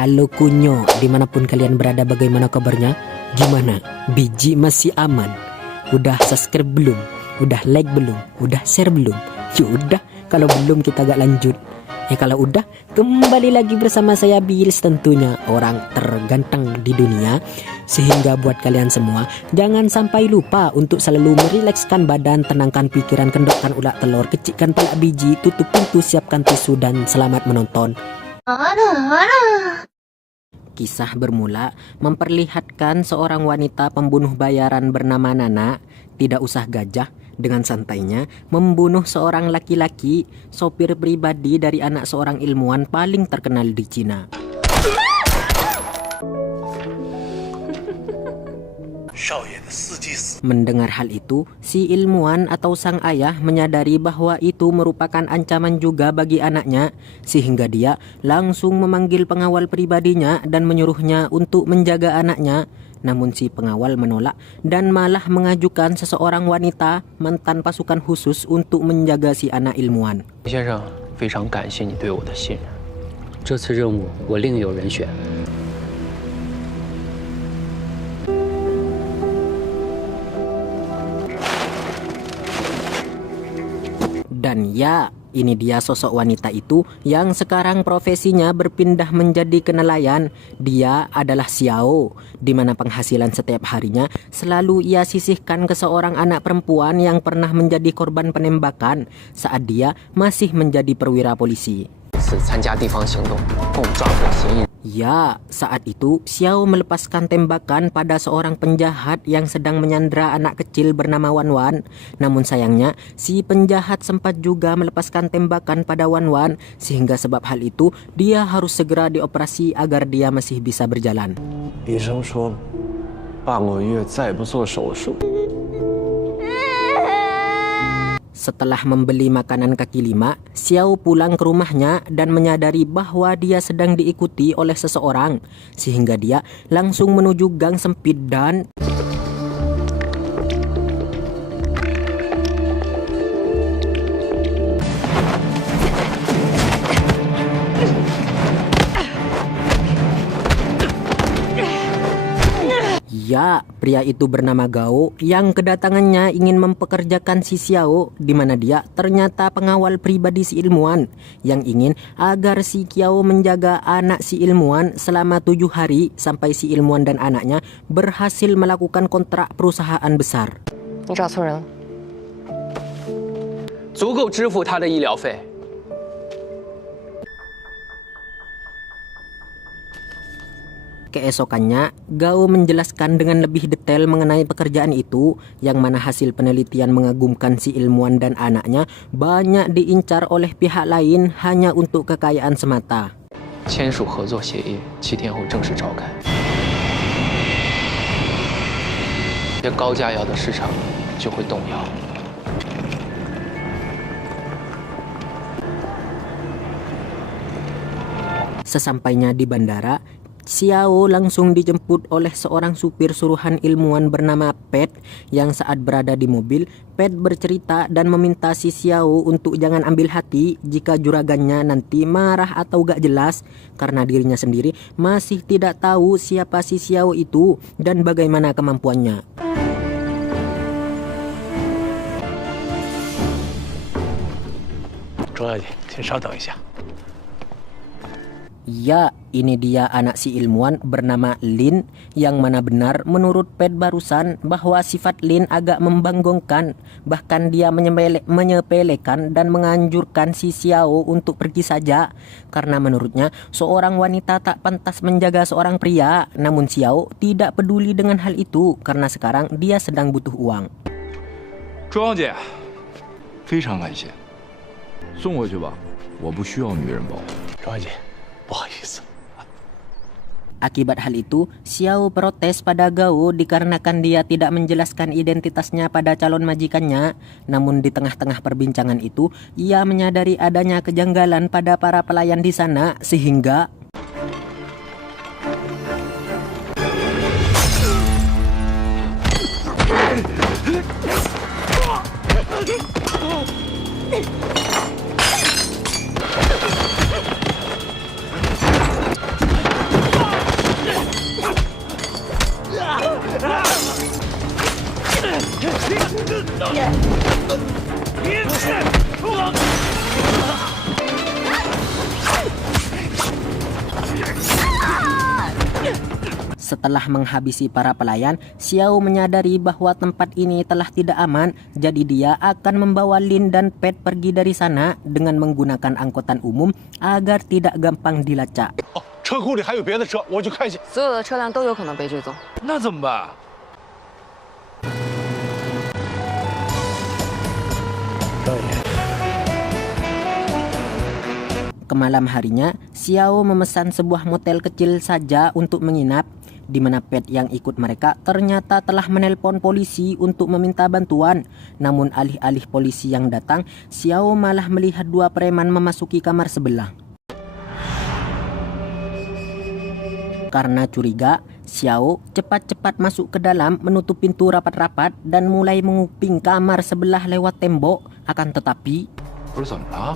Halo Kunyo, dimanapun kalian berada, bagaimana kabarnya? Gimana? Biji masih aman? Udah subscribe belum? Udah like belum? Udah share belum? Ya udah, kalau belum kita gak lanjut. Kalau udah, kembali lagi bersama saya Bills, tentunya orang terganteng di dunia. Sehingga buat kalian semua, jangan sampai lupa untuk selalu merilekskan badan, tenangkan pikiran, kendorkan ulat telur, kecikkan pelak biji, tutup pintu, siapkan tisu, dan selamat menonton. Kisah bermula memperlihatkan seorang wanita pembunuh bayaran bernama Nana tidak usah gajah dengan santainya membunuh seorang laki-laki, sopir pribadi dari anak seorang ilmuwan paling terkenal di Cina. Mendengar hal itu, si ilmuwan atau sang ayah menyadari bahwa itu merupakan ancaman juga bagi anaknya, sehingga dia langsung memanggil pengawal pribadinya dan menyuruhnya untuk menjaga anaknya. Namun si pengawal menolak dan malah mengajukan seseorang wanita mantan pasukan khusus untuk menjaga si anak ilmuwan. 先生，非常感谢你对我的信任。这次任务我另有人选。 Dan ya, ini dia sosok wanita itu yang sekarang profesinya berpindah menjadi kenelayan. Dia adalah Xiao, di mana penghasilan setiap harinya selalu ia sisihkan ke seorang anak perempuan yang pernah menjadi korban penembakan saat dia masih menjadi perwira polisi. Ya, saat itu Xiao melepaskan tembakan pada seorang penjahat yang sedang menyandra anak kecil bernama Wan Wan. Namun sayangnya, si penjahat sempat juga melepaskan tembakan pada Wan Wan, sehingga sebab hal itu dia harus segera dioperasi agar dia masih bisa berjalan. 医生说，半个月再不做手术。 Setelah membeli makanan kaki lima, Xiao pulang ke rumahnya dan menyadari bahwa dia sedang diikuti oleh seseorang, sehingga dia langsung menuju gang sempit dan ya, pria itu bernama Gao yang kedatangannya ingin mempekerjakan si Xiao, di mana dia ternyata pengawal pribadi si ilmuwan yang ingin agar si Xiao menjaga anak si ilmuwan selama 7 hari sampai si ilmuwan dan anaknya berhasil melakukan kontrak perusahaan besar. 你找错人了。足够支付他的医疗费。 Keesokannya, Gao menjelaskan dengan lebih detail mengenai pekerjaan itu, yang mana hasil penelitian mengagumkan si ilmuwan dan anaknya banyak diincar oleh pihak lain hanya untuk kekayaan semata. 签署合作协议，7天后正式召开。这高价药的市场就会动摇。 Sesampainya di bandara, Xiao langsung dijemput oleh seorang supir suruhan ilmuwan bernama Pet, yang saat berada di mobil, Pet bercerita dan meminta si Xiao untuk jangan ambil hati jika juragannya nanti marah atau gak jelas, karena dirinya sendiri masih tidak tahu siapa si Xiao itu dan bagaimana kemampuannya. 周小姐，请稍等一下。 Ya, ini dia anak si ilmuwan bernama Lin, yang mana benar menurut Pet barusan bahwa sifat Lin agak membanggongkan. Bahkan dia menyepelekan dan menganjurkan si Xiao untuk pergi saja, karena menurutnya seorang wanita tak pantas menjaga seorang pria. Namun Xiao tidak peduli dengan hal itu karena sekarang dia sedang butuh uang. 周小姐，非常感谢，送回去吧，我不需要女人包。周小姐，不好意思。 Akibat hal itu, Xiao protes pada Gao dikarenakan dia tidak menjelaskan identitasnya pada calon majikannya. Namun di tengah-tengah perbincangan itu, ia menyadari adanya kejanggalan pada para pelayan di sana, sehingga Setelah menghabisi para pelayan, Xiao menyadari bahwa tempat ini telah tidak aman, jadi dia akan membawa Lin dan Pet pergi dari sana dengan menggunakan angkutan umum agar tidak gampang dilacak. 哦，车库里还有别的车，我去看一下。所有的车辆都有可能被追踪。那怎么办？ Kemalam harinya, Xiao memesan sebuah motel kecil saja untuk menginap, di mana Pet yang ikut mereka ternyata telah menelpon polisi untuk meminta bantuan. Namun alih-alih polisi yang datang, Xiao malah melihat dua preman memasuki kamar sebelah. Karena curiga, Xiao cepat-cepat masuk ke dalam, menutup pintu rapat-rapat dan mulai menguping kamar sebelah lewat tembok. Akan tetapi, 不是怎么了？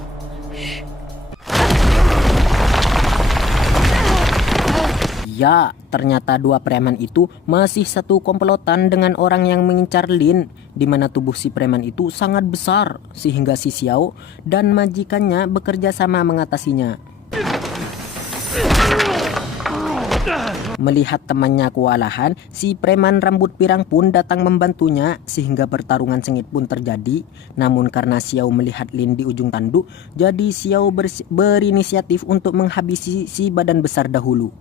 ya, ternyata dua preman itu masih satu komplotan dengan orang yang mengincar Lin, di mana tubuh si preman itu sangat besar sehingga si Xiao dan majikannya bekerja sama mengatasinya. Melihat temannya kewalahan, si preman rambut pirang pun datang membantunya sehingga pertarungan sengit pun terjadi. Namun karena Xiao melihat Lin di ujung tanduk, jadi Xiao berinisiatif untuk menghabisi si badan besar dahulu.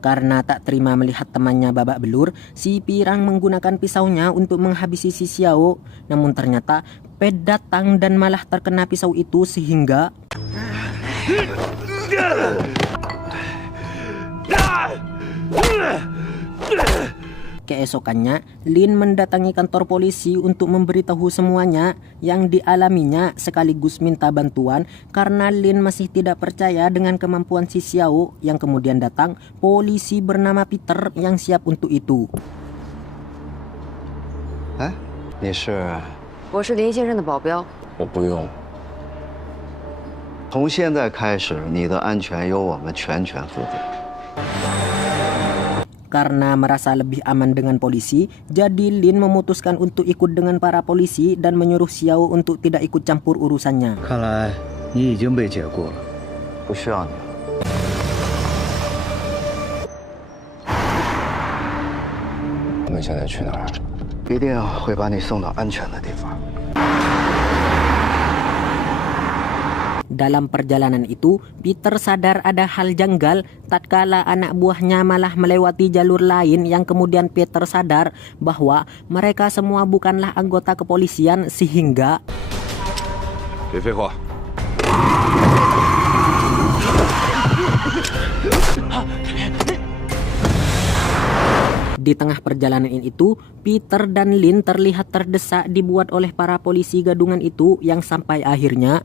Karena tak terima melihat temannya babak belur, si pirang menggunakan pisaunya untuk menghabisi si Xiao. Namun ternyata Pet datang dan malah terkena pisau itu sehingga keesokannya Lin mendatangi kantor polisi untuk memberitahu semuanya yang dialaminya sekaligus minta bantuan karena Lin masih tidak percaya dengan kemampuan si Xiao. Yang kemudian datang polisi bernama Peter yang siap untuk itu. 哎，你是？ 我是林先生的保镖。我不用。从现在开始，你的安全由我们全权负责。 Karena merasa lebih aman dengan polisi, jadi Lin memutuskan untuk ikut dengan para polisi dan menyuruh Xiao untuk tidak ikut campur urusannya. 看来你已经被解雇了，不需要你了。我们现在去哪儿？ 一定会把你送到安全的地方。 Dalam perjalanan itu, Peter sadar ada hal janggal tatkala anak buahnya malah melewati jalur lain yang kemudian Peter sadar bahwa mereka semua bukanlah anggota kepolisian sehingga 别废话。 Di tengah perjalanan itu, Peter dan Lin terlihat terdesak dibuat oleh para polisi gadungan itu yang sampai akhirnya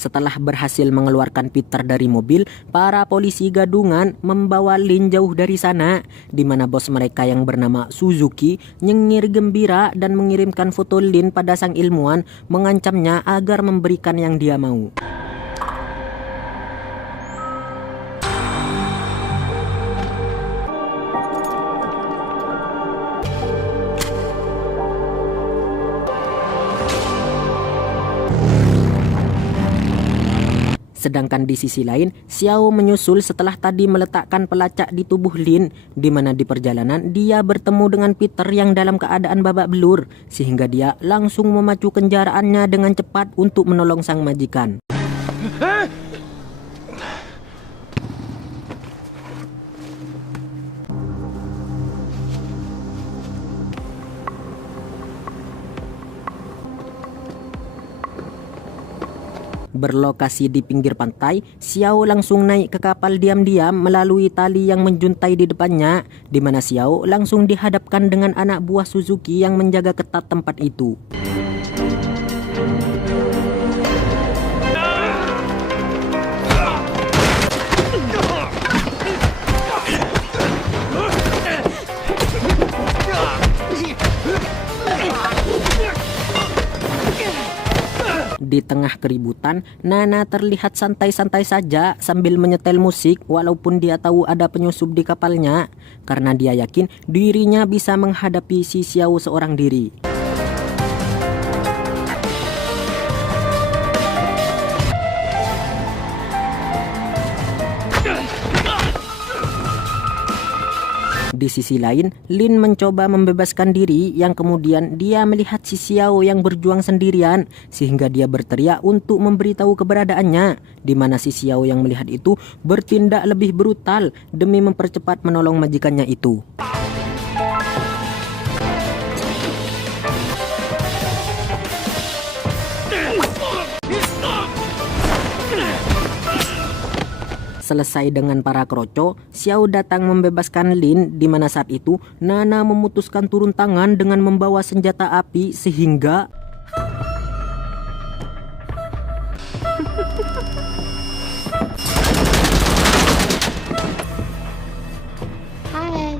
setelah berhasil mengeluarkan Peter dari mobil, para polisi gadungan membawa Lin jauh dari sana, di mana bos mereka yang bernama Suzuki nyengir gembira dan mengirimkan foto Lin pada sang ilmuwan, mengancamnya agar memberikan yang dia mau. Sedangkan di sisi lain, Xiao menyusul setelah tadi meletakkan pelacak di tubuh Lin, di mana di perjalanan dia bertemu dengan Peter yang dalam keadaan babak belur, sehingga dia langsung memacu kendaraannya dengan cepat untuk menolong sang majikan. Berlokasi di pinggir pantai, Xiao langsung naik ke kapal diam-diam melalui tali yang menjuntai di depannya, di mana Xiao langsung dihadapkan dengan anak buah Suzuki yang menjaga ketat tempat itu. Di tengah keributan, Nana terlihat santai-santai saja sambil menyetel musik walaupun dia tahu ada penyusup di kapalnya, karena dia yakin dirinya bisa menghadapi si Xiao seorang diri. Di sisi lain, Lin mencoba membebaskan diri yang kemudian dia melihat si Xiao yang berjuang sendirian sehingga dia berteriak untuk memberitahu keberadaannya, di mana si Xiao yang melihat itu bertindak lebih brutal demi mempercepat menolong majikannya itu. Selesai dengan para kroco, Xiao datang membebaskan Lin, di mana saat itu Nana memutuskan turun tangan dengan membawa senjata api sehingga Hi,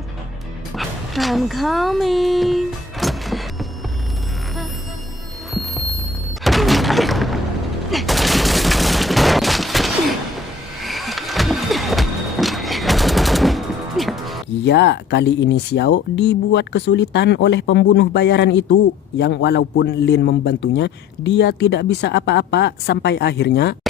I'm coming. ya, kali ini Xiao dibuat kesulitan oleh pembunuh bayaran itu yang walaupun Lin membantunya, dia tidak bisa apa-apa sampai akhirnya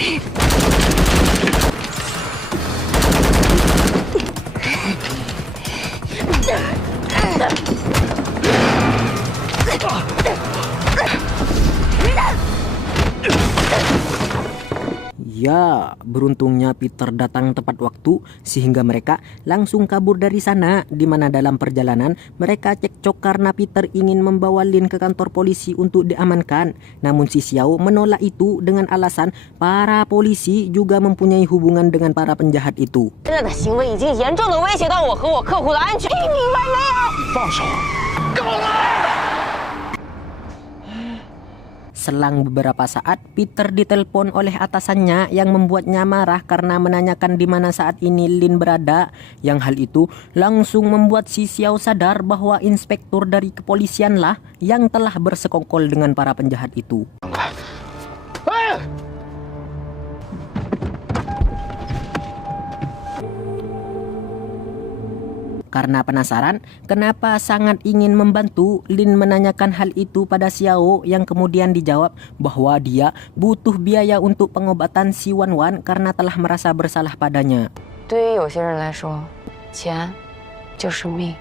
ya, beruntungnya Peter datang tepat waktu sehingga mereka langsung kabur dari sana, di mana dalam perjalanan mereka cekcok karena Peter ingin membawa Lin ke kantor polisi untuk diamankan. Namun si Xiao menolak itu dengan alasan para polisi juga mempunyai hubungan dengan para penjahat itu. 现在的行为已经严重的威胁到我和我客户的安全，你明白没有？放手！ Selang beberapa saat, Peter ditelepon oleh atasannya yang membuatnya marah karena menanyakan di mana saat ini Lin berada. Yang hal itu langsung membuat si Xiao sadar bahwa inspektur dari kepolisian lah yang telah bersekongkol dengan para penjahat itu. Karena penasaran kenapa sangat ingin membantu, Lin menanyakan hal itu pada Xiao yang kemudian dijawab bahwa dia butuh biaya untuk pengobatan si Wan Wan karena telah merasa bersalah padanya. 对于有些人来说，钱就是命。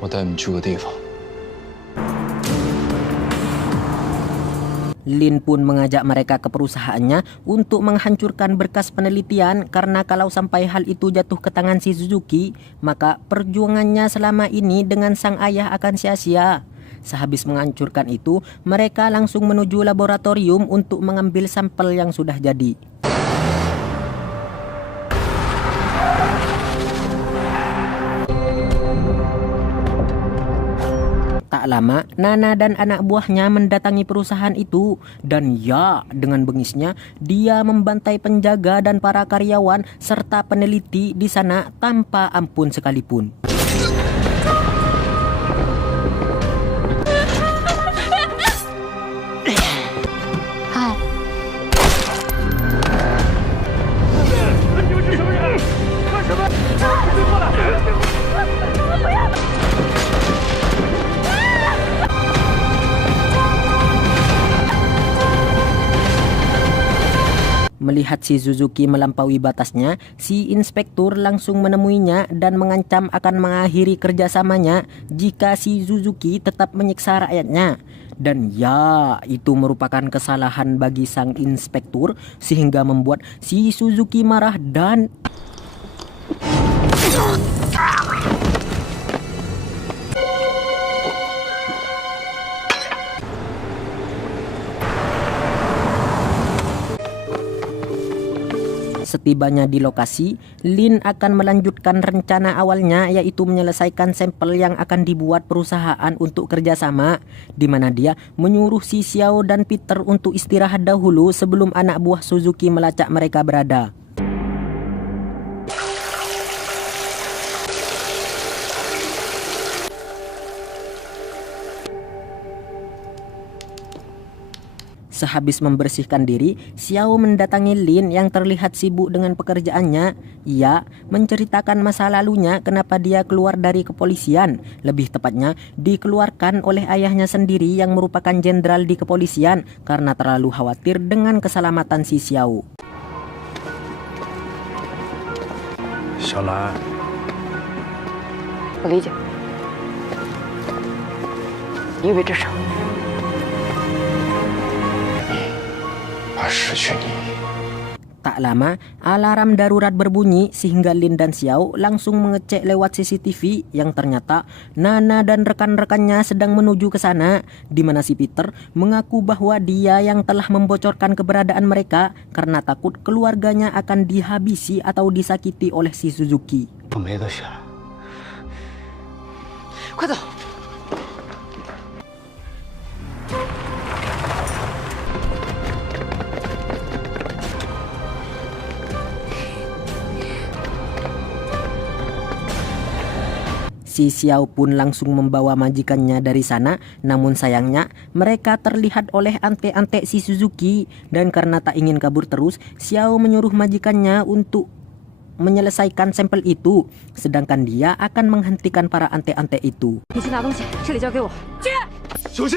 我带你们去个地方。 Lin pun mengajak mereka ke perusahaannya untuk menghancurkan berkas penelitian karena kalau sampai hal itu jatuh ke tangan si Suzuki, maka perjuangannya selama ini dengan sang ayah akan sia-sia. Sehabis menghancurkan itu, mereka langsung menuju laboratorium untuk mengambil sampel yang sudah jadi. Tak lama, Nana dan anak buahnya mendatangi perusahaan itu. Dan ya, dengan bengisnya, dia membantai penjaga dan para karyawan serta peneliti di sana tanpa ampun sekalipun. Hi. Melihat si Suzuki melampaui batasnya, si inspektur langsung menemuinya dan mengancam akan mengakhiri kerjasamanya jika si Suzuki tetap menyiksa rakyatnya. Dan ya, itu merupakan kesalahan bagi sang inspektur sehingga membuat si Suzuki marah dan setibanya di lokasi, Lin akan melanjutkan rencana awalnya, yaitu menyelesaikan sampel yang akan dibuat perusahaan untuk kerjasama, di mana dia menyuruh si Xiao dan Peter untuk istirahat dahulu sebelum anak buah Suzuki melacak mereka berada. Sehabis membersihkan diri, Xiao mendatangi Lin yang terlihat sibuk dengan pekerjaannya. Ia menceritakan masa lalunya kenapa dia keluar dari kepolisian. Lebih tepatnya, dikeluarkan oleh ayahnya sendiri yang merupakan jenderal di kepolisian karena terlalu khawatir dengan keselamatan si Xiao. 小兰， 我理解，因为这事， 怕失去你。 Tak lama, alarm darurat berbunyi sehingga Lin dan Xiao langsung mengecek lewat CCTV yang ternyata Nana dan rekan-rekannya sedang menuju ke sana, di mana si Peter mengaku bahwa dia yang telah membocorkan keberadaan mereka karena takut keluarganya akan dihabisi atau disakiti oleh si Suzuki. 我没得选。 快走！ Si Xiao pun langsung membawa majikannya dari sana, namun sayangnya mereka terlihat oleh ante-ante si Suzuki, dan karena tak ingin kabur terus, Xiao menyuruh majikannya untuk menyelesaikan sampel itu, sedangkan dia akan menghentikan para ante-ante itu. 你去拿东西，这里交给我。去。 小心！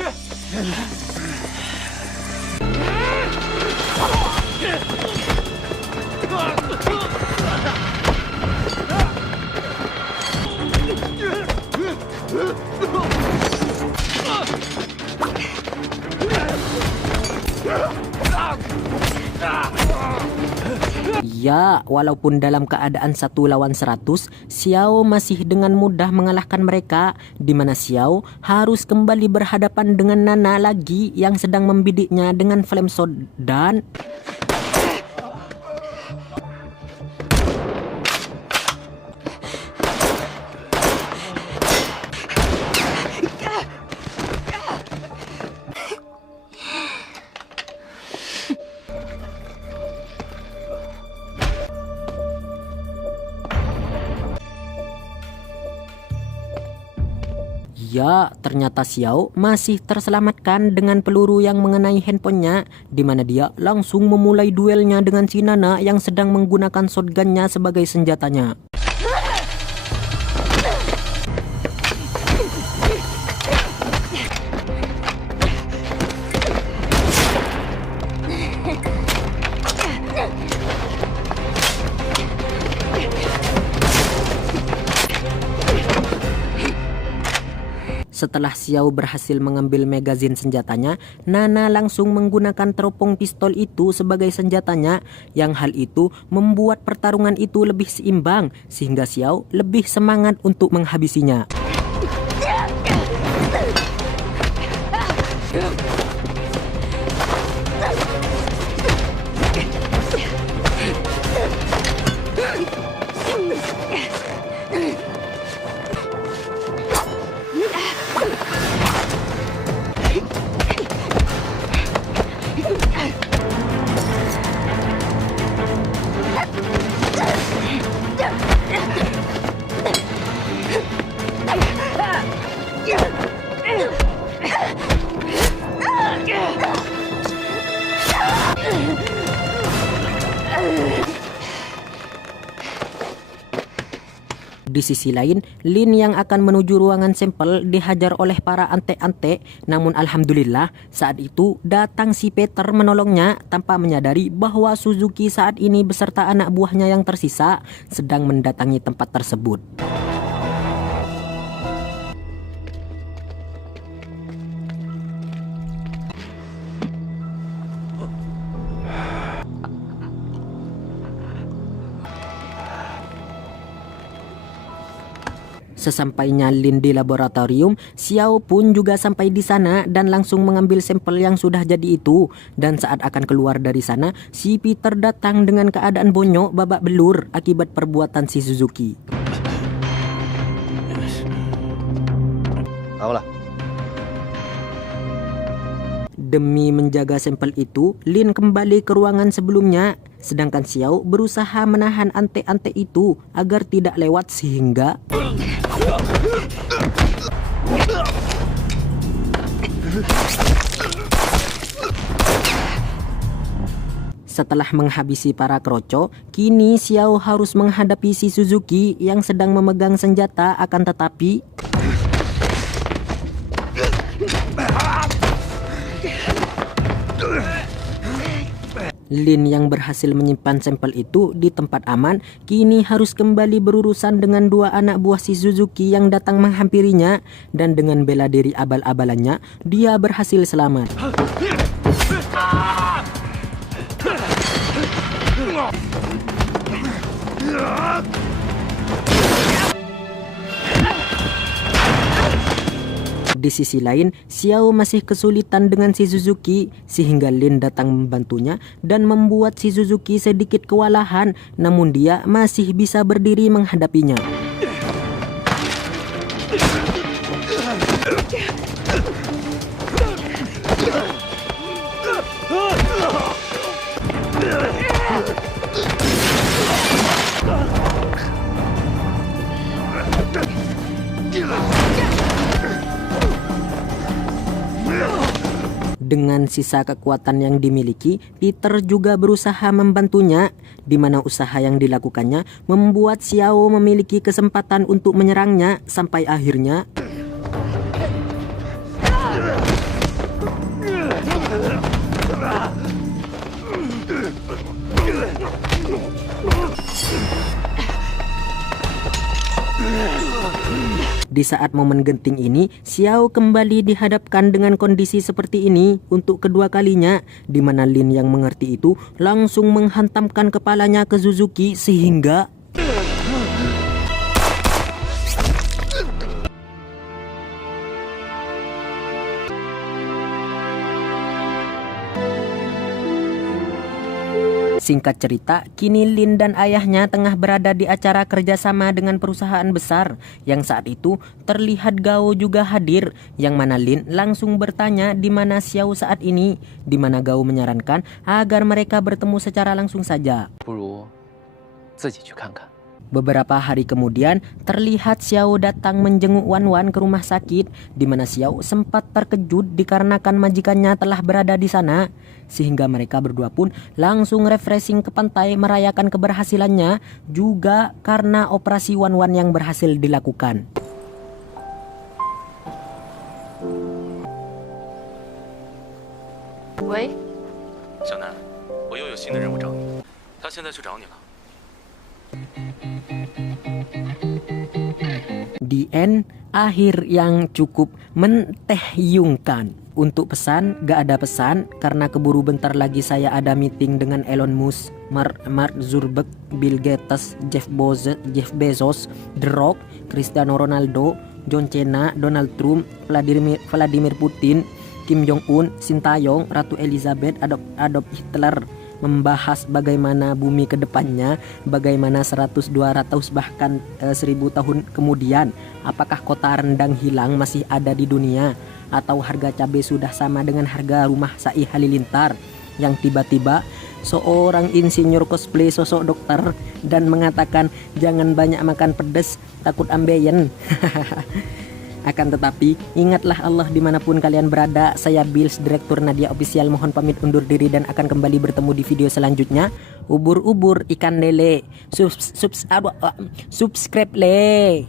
Ya, walaupun dalam keadaan 1 lawan 100, Xiao masih dengan mudah mengalahkan mereka, di mana Xiao harus kembali berhadapan dengan Nana lagi yang sedang membidiknya dengan flame sword dan... Ya, ternyata Xiao masih terselamatkan dengan peluru yang mengenai handphonenya, di mana dia langsung memulai duelnya dengan si Nana yang sedang menggunakan shotgunnya sebagai senjatanya. Setelah Xiao berhasil mengambil magazin senjatanya, Nana langsung menggunakan teropong pistol itu sebagai senjatanya, yang hal itu membuat pertarungan itu lebih seimbang, sehingga Xiao lebih semangat untuk menghabisinya. Di sisi lain, Lin yang akan menuju ruangan sampel dihajar oleh para ante-ante, namun alhamdulillah saat itu datang si Peter menolongnya tanpa menyadari bahwa Suzuki saat ini beserta anak buahnya yang tersisa sedang mendatangi tempat tersebut. Sesampainya Lin di laboratorium, Xiao pun juga sampai di sana dan langsung mengambil sampel yang sudah jadi itu. Dan saat akan keluar dari sana, si Peter datang dengan keadaan bonyok babak belur akibat perbuatan si Suzuki. Demi menjaga sampel itu, Lin kembali ke ruangan sebelumnya, sedangkan Xiao berusaha menahan ante-ante itu agar tidak lewat sehingga... Setelah menghabisi para kroco, kini Xiao harus menghadapi si Suzuki yang sedang memegang senjata, akan tetapi Lin yang berhasil menyimpan sampel itu di tempat aman kini harus kembali berurusan dengan dua anak buah si Suzuki yang datang menghampirinya, dan dengan bela diri abal-abalannya dia berhasil selamat. Di sisi lain, Xiao masih kesulitan dengan si Suzuki sehingga Lin datang membantunya dan membuat si Suzuki sedikit kewalahan, namun dia masih bisa berdiri menghadapinya. Dengan sisa kekuatan yang dimiliki, Peter juga berusaha membantunya, di mana usaha yang dilakukannya membuat Xiao memiliki kesempatan untuk menyerangnya sampai akhirnya di saat momen genting ini, Xiao kembali dihadapkan dengan kondisi seperti ini untuk kedua kalinya, di mana Lin yang mengerti itu langsung menghantamkan kepalanya ke Suzuki sehingga singkat cerita, kini Lin dan ayahnya tengah berada di acara kerjasama dengan perusahaan besar yang saat itu terlihat Gao juga hadir, yang mana Lin langsung bertanya di mana Xiao saat ini, di mana Gao menyarankan agar mereka bertemu secara langsung saja. 不如自己去看看。 Beberapa hari kemudian, terlihat Xiao datang menjenguk Wan Wan ke rumah sakit, di mana Xiao sempat terkejut dikarenakan majikannya telah berada di sana, sehingga mereka berdua pun langsung refreshing ke pantai merayakan keberhasilannya, juga karena operasi Wan Wan yang berhasil dilakukan. 喂， 小南，我又有新的任务找你，他现在去找你了。 The end, akhir yang cukup mentehyungkan. Untuk pesan, gak ada pesan karena keburu bentar lagi saya ada meeting dengan Elon Musk, Mark Zuckerberg, Bill Gates, Jeff Bezos, The Rock, Cristiano Ronaldo, John Cena, Donald Trump, Vladimir Putin, Kim Jong-un, Sintayong, Ratu Elizabeth, Adolf Hitler, membahas bagaimana bumi ke depannya, bagaimana 100, 200 bahkan 1000 tahun kemudian, apakah kota rendang hilang masih ada di dunia, atau harga cabai sudah sama dengan harga rumah Sai Halilintar, yang tiba-tiba seorang insinyur cosplay sosok dokter dan mengatakan jangan banyak makan pedas takut ambeien. Akan tetapi, ingatlah Allah dimanapun kalian berada. Saya Bills, Direktur Nadia Official, mohon pamit undur diri dan akan kembali bertemu di video selanjutnya. Ubur-ubur ikan lele, subscribe le.